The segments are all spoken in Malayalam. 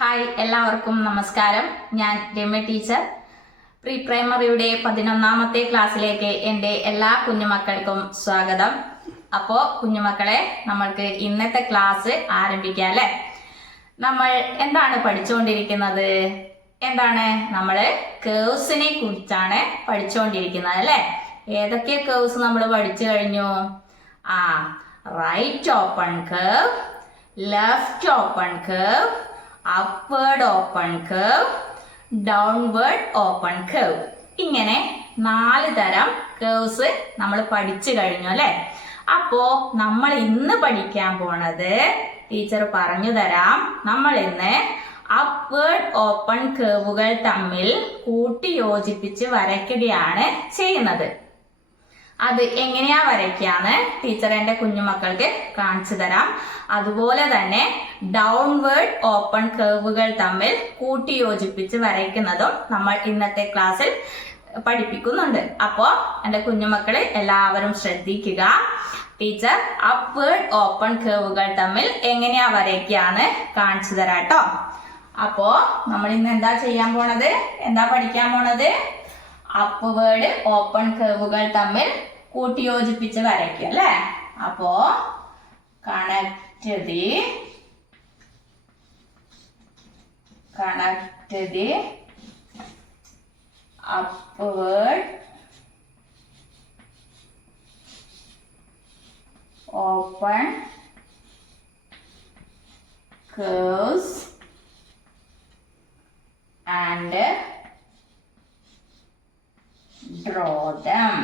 ഹായ്, എല്ലാവർക്കും നമസ്കാരം. ഞാൻ രമ്യ ടീച്ചർ. പ്രീ പ്രൈമറിയുടെ 11ാമത്തെ ക്ലാസ്സിലേക്ക് എൻ്റെ എല്ലാ കുഞ്ഞുമക്കൾക്കും സ്വാഗതം. അപ്പോൾ കുഞ്ഞുമക്കളെ, നമ്മൾക്ക് ഇന്നത്തെ ക്ലാസ് ആരംഭിക്കാം അല്ലേ? നമ്മൾ എന്താണ് പഠിച്ചുകൊണ്ടിരിക്കുന്നത്? നമ്മൾ കേവ്സിനെ കുറിച്ചാണ് പഠിച്ചുകൊണ്ടിരിക്കുന്നത് അല്ലേ? ഏതൊക്കെ കേവ്സ് നമ്മൾ പഠിച്ചു കഴിഞ്ഞു? Right open curve, left open curve, upward open curve, downward open curve. ഇങ്ങനെ 4 തരം കേവ്സ് നമ്മൾ പഠിച്ചു കഴിഞ്ഞു അല്ലേ? അപ്പോ നമ്മൾ ഇന്ന് പഠിക്കാൻ പോണത് ടീച്ചർ പറഞ്ഞു തരാം. നമ്മൾ ഇന്ന് അപ്വേർഡ് ഓപ്പൺ കേവുകൾ തമ്മിൽ കൂട്ടി യോജിപ്പിച്ച് വരയ്ക്കുകയാണ് ചെയ്യുന്നത്. അത് എങ്ങനെയാ വരയ്ക്കാന്ന് ടീച്ചർ എൻ്റെ കുഞ്ഞുമക്കൾക്ക് കാണിച്ചു തരാം. അതുപോലെ തന്നെ ഡൗൺവേർഡ് ഓപ്പൺ കേവുകൾ തമ്മിൽ കൂട്ടി യോജിപ്പിച്ച് വരയ്ക്കുന്നതും നമ്മൾ ഇന്നത്തെ ക്ലാസ്സിൽ പഠിപ്പിക്കുന്നുണ്ട്. അപ്പോൾ എൻ്റെ കുഞ്ഞുമക്കള് എല്ലാവരും ശ്രദ്ധിക്കുക. ടീച്ചർ അപ്വേർഡ് ഓപ്പൺ കേവുകൾ തമ്മിൽ എങ്ങനെയാ വരയ്ക്കാന്ന് കാണിച്ചു തരാട്ടോ. അപ്പോ നമ്മൾ ഇന്ന് എന്താ പഠിക്കാൻ പോണത്? അപ്വേർഡ് ഓപ്പൺ കേവുകൾ തമ്മിൽ കൂട്ടിയോജിപ്പിച്ച് വരയ്ക്കുക അല്ലേ? അപ്പോ connect the upward open curves and draw them.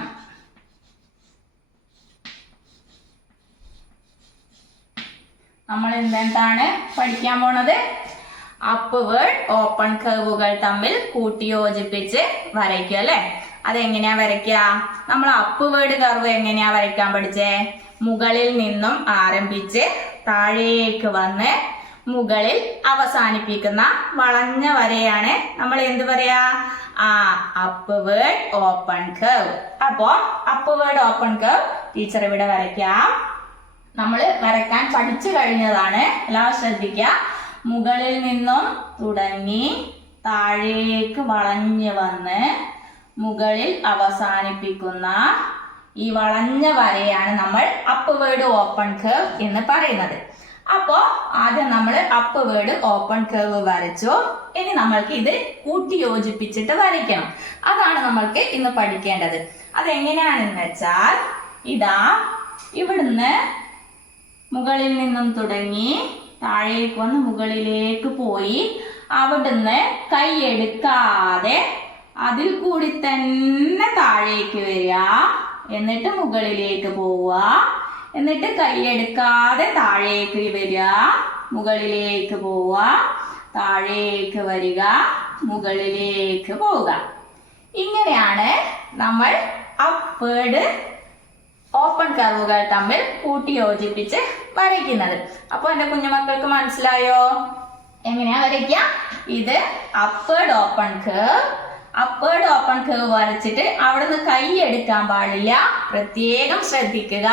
നമ്മൾ എന്താണ് പഠിക്കാൻ പോണത്? അപ്വേർഡ് ഓപ്പൺ കർവുകൾ തമ്മിൽ കൂട്ടിയോജിപ്പിച്ച് വരയ്ക്കുക അല്ലെ? അതെങ്ങനെയാ വരയ്ക്കുക? നമ്മൾ അപ്വേർഡ് കർവ് എങ്ങനെയാ വരയ്ക്കാൻ പഠിച്ചേ? മുകളിൽ നിന്നും ആരംഭിച്ച് താഴേക്ക് വന്ന് മുകളിൽ അവസാനിപ്പിക്കുന്ന വളഞ്ഞ വരയാണ് നമ്മൾ എന്ത് പറയാ? Upward open curve. അപ്പോ അപ്വേർഡ് ഓപ്പൺ കർവ് ടീച്ചർ ഇവിടെ വരയ്ക്കാം. നമ്മൾ വരയ്ക്കാൻ പഠിച്ചു കഴിഞ്ഞതാണ്. എല്ലാവരും ശ്രദ്ധിക്കുക. മുകളിൽ നിന്നും തുടങ്ങി താഴേക്ക് വളഞ്ഞു വന്ന് മുകളിൽ അവസാനിപ്പിക്കുന്ന ഈ വളഞ്ഞ വരയാണ് നമ്മൾ അപ്വേർഡ് ഓപ്പൺ കർവ് എന്ന് പറയുന്നത്. അപ്പോ ആദ്യം നമ്മൾ അപ്വേർഡ് ഓപ്പൺ കർവ് വരച്ചു. ഇനി നമ്മൾക്ക് ഇത് കൂട്ടി യോജിപ്പിച്ചിട്ട് വരയ്ക്കണം. അതാണ് നമ്മൾക്ക് ഇന്ന് പഠിക്കേണ്ടത്. അതെങ്ങനെയാണെന്ന് വെച്ചാൽ ഇവിടുന്ന് മുകളിൽ നിന്നും തുടങ്ങി താഴേക്ക് വന്ന് മുകളിലേക്ക് പോയി അവിടുന്ന് കൈ എടുക്കാതെ അതിൽ കൂടി തന്നെ താഴേക്ക് വരിക, എന്നിട്ട് മുകളിലേക്ക് പോവുക, എന്നിട്ട് കൈയെടുക്കാതെ താഴേക്ക് വരിക, മുകളിലേക്ക് പോവുക, താഴേക്ക് വരിക, മുകളിലേക്ക് പോവുക. ഇങ്ങനെയാണ് നമ്മൾ അപ്വേർഡ് ഓപ്പൺ കർവുകൾ തമ്മിൽ കൂട്ടി യോജിപ്പിച്ച് വരയ്ക്കുന്നത്. അപ്പൊ എന്റെ കുഞ്ഞുമക്കൾക്ക് മനസ്സിലായോ എങ്ങനെയാ വരയ്ക്കുക? ഇത് upward open curve. Upward open curve വരച്ചിട്ട് അവിടുന്ന് കൈ എടുക്കാൻ പാടില്ല. പ്രത്യേകം ശ്രദ്ധിക്കുക.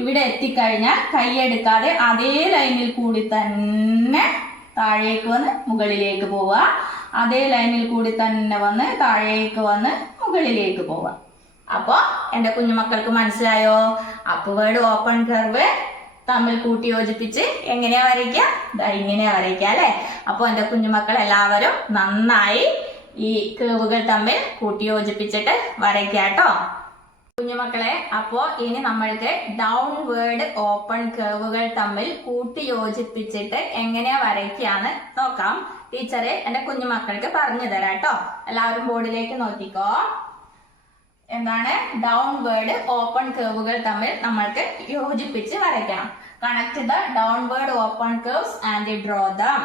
ഇവിടെ എത്തിക്കഴിഞ്ഞാൽ കൈ എടുക്കാതെ അതേ ലൈനിൽ കൂടി തന്നെ താഴേക്ക് വന്ന് മുകളിലേക്ക് പോവുക, അതേ ലൈനിൽ കൂടി തന്നെ വന്ന് താഴേക്ക് വന്ന് മുകളിലേക്ക് പോവുക. അപ്പോ എന്റെ കുഞ്ഞുമക്കൾക്ക് മനസ്സിലായോ? അപ്വേർഡ് ഓപ്പൺ കർവ് തമ്മിൽ കൂട്ടി യോജിപ്പിച്ച് എങ്ങനെയാ വരയ്ക്കുക? ഇങ്ങനെയാ വരയ്ക്കുക അല്ലെ? അപ്പൊ എന്റെ കുഞ്ഞുമക്കൾ എല്ലാവരും നന്നായി ഈ കേവുകൾ തമ്മിൽ കൂട്ടി യോജിപ്പിച്ചിട്ട് വരയ്ക്കാട്ടോ കുഞ്ഞുമക്കളെ. അപ്പോ ഇനി നമ്മൾക്ക് ഡൗൺവേർഡ് ഓപ്പൺ കേവുകൾ തമ്മിൽ കൂട്ടി യോജിപ്പിച്ചിട്ട് എങ്ങനെയാ വരയ്ക്കാന്ന് നോക്കാം. ടീച്ചറെ എന്റെ കുഞ്ഞുമക്കൾക്ക് പറഞ്ഞു തരാട്ടോ. എല്ലാവരും ബോർഡിലേക്ക് നോക്കിക്കോ. ഡൗൺവേർഡ് ഓപ്പൺ കേവുകൾ തമ്മിൽ നമ്മൾക്ക് യോജിപ്പിച്ച് വരയ്ക്കണം. Connect the downward open curves and draw dum.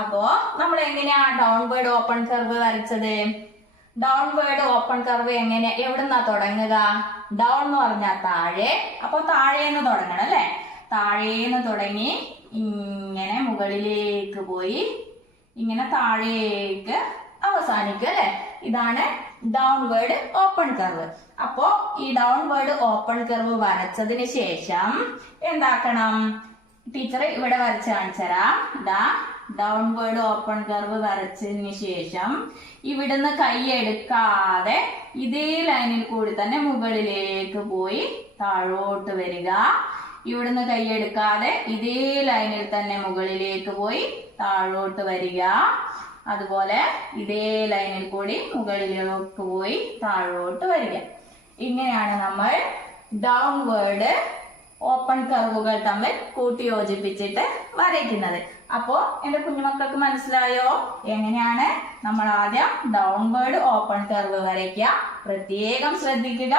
അപ്പോ നമ്മൾ എങ്ങനെയാ ഡൗൺവേർഡ് ഓപ്പൺ കർവ് വരച്ചത്? ഡൗൺവേർഡ് ഓപ്പൺ കർവ് എവിടുന്നാ തുടങ്ങുക? ഡൗൺ എന്ന് പറഞ്ഞാൽ താഴെ. അപ്പൊ താഴേന്ന് തുടങ്ങണം അല്ലെ? താഴേന്ന് തുടങ്ങി ഇങ്ങനെ മുകളിലേക്ക് പോയി ഇങ്ങനെ താഴേക്ക് അവസാനിക്കും അല്ലെ? ഇതാണ് ഡൗൺവേർഡ് ഓപ്പൺ കർവ്. അപ്പോ ഈ ഡൗൺവേർഡ് ഓപ്പൺ കർവ് വരച്ചതിന് ശേഷം എന്താക്കണം? ടീച്ചർ ഇവിടെ വരച്ച് കാണിച്ചു തരാം. ഡൗൺവേർഡ് ഓപ്പൺ കർവ് വരച്ചതിന് ശേഷം ഇവിടുന്ന് കൈ എടുക്കാതെ ഇതേ ലൈനിൽ കൂടി തന്നെ മുകളിലേക്ക് പോയി താഴോട്ട് വരിക. ഇവിടുന്ന് കൈ എടുക്കാതെ ഇതേ ലൈനിൽ തന്നെ മുകളിലേക്ക് പോയി താഴോട്ട് വരിക. അതുപോലെ ഇതേ ലൈനിൽ കൂടി മുകളിലേക്ക് പോയി താഴോട്ട് വരിക. ഇങ്ങനെയാണ് നമ്മൾ ഡൗൺവേർഡ് ഓപ്പൺ കർവുകൾ തമ്മിൽ കൂട്ടി യോജിപ്പിച്ചിട്ട് വരയ്ക്കുന്നത്. അപ്പോ എന്റെ കുഞ്ഞുമക്കൾക്ക് മനസ്സിലായോ എങ്ങനെയാണ് നമ്മൾ ആദ്യം ഡൗൺവേർഡ് ഓപ്പൺ കർവ് വരയ്ക്കുക? പ്രത്യേകം ശ്രദ്ധിക്കുക,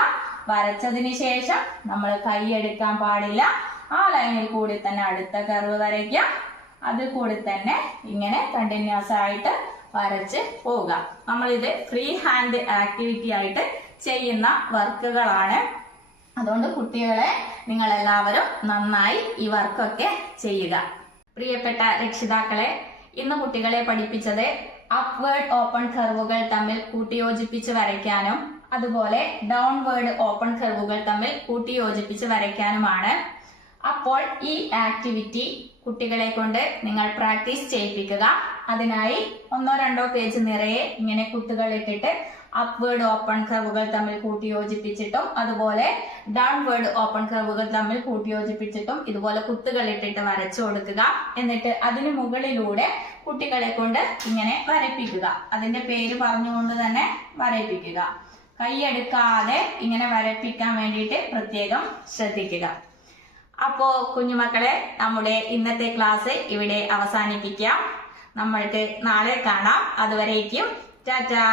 വരച്ചതിന് ശേഷം നമ്മൾ കൈ എടുക്കാൻ പാടില്ല. ആ ലൈനിൽ കൂടി തന്നെ അടുത്ത കർവ് വരയ്ക്കുക. അതിൽ കൂടി തന്നെ ഇങ്ങനെ കണ്ടിന്യൂസ് ആയിട്ട് വരച്ച് പോവുക. നമ്മളിത് ഫ്രീ ഹാൻഡ് ആക്ടിവിറ്റി ആയിട്ട് ചെയ്യുന്ന വർക്കുകളാണ്. അതുകൊണ്ട് കുട്ടികളെ നിങ്ങൾ എല്ലാവരും നന്നായി ഈ വർക്കൊക്കെ ചെയ്യുക. പ്രിയപ്പെട്ട രക്ഷിതാക്കളെ, ഇന്ന് കുട്ടികളെ പഠിപ്പിച്ചത് അപ്വേർഡ് ഓപ്പൺ കർവുകൾ തമ്മിൽ കൂട്ടിയോജിപ്പിച്ച് വരയ്ക്കാനും അതുപോലെ ഡൗൺവേർഡ് ഓപ്പൺ കർവുകൾ തമ്മിൽ കൂട്ടിയോജിപ്പിച്ച് വരയ്ക്കാനുമാണ്. അപ്പോൾ ഈ ആക്ടിവിറ്റി കുട്ടികളെ കൊണ്ട് നിങ്ങൾ പ്രാക്ടീസ് ചെയ്യിപ്പിക്കുക. അതിനായി 1-2 പേജ് നിറയെ ഇങ്ങനെ കുത്തുകൾ ഇട്ടിട്ട് അപ്വേർഡ് ഓപ്പൺ കർവുകൾ തമ്മിൽ കൂട്ടിയോജിപ്പിച്ചിട്ടും അതുപോലെ ഡൗൺവേർഡ് ഓപ്പൺ കർവുകൾ തമ്മിൽ കൂട്ടിയോജിപ്പിച്ചിട്ടും ഇതുപോലെ കുത്തുകൾ ഇട്ടിട്ട് വരച്ചു കൊടുക്കുക. എന്നിട്ട് അതിന് മുകളിലൂടെ കുട്ടികളെ കൊണ്ട് ഇങ്ങനെ വരപ്പിക്കുക. അതിന്റെ പേര് പറഞ്ഞുകൊണ്ട് തന്നെ വരപ്പിക്കുക. കൈയെടുക്കാതെ ഇങ്ങനെ വരപ്പിക്കാൻ വേണ്ടിയിട്ട് പ്രത്യേകം ശ്രദ്ധിക്കുക. അപ്പോ കുഞ്ഞുമക്കളെ, നമ്മുടെ ഇന്നത്തെ ക്ലാസ് ഇവിടെ അവസാനിപ്പിക്കാം. നമ്മൾക്ക് നാളെ കാണാം. അതുവരേക്കും ടാറ്റാ.